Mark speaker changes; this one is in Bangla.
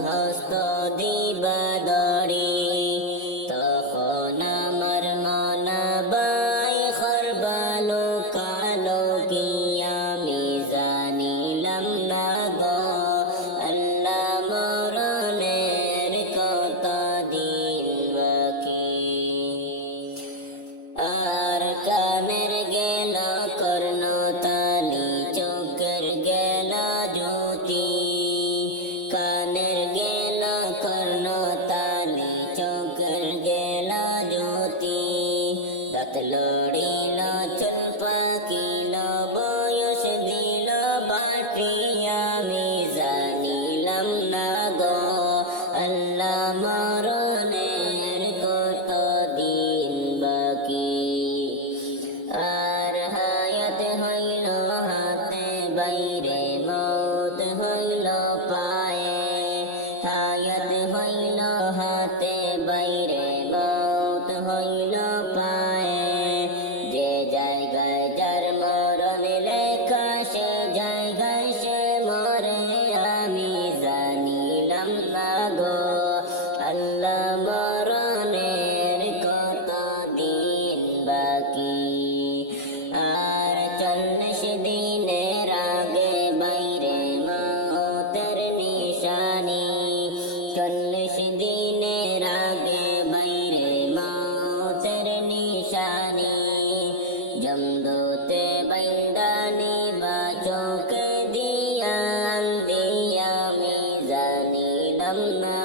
Speaker 1: হস্ত দিবা ছড়িল চুল পাখি আল্লাহ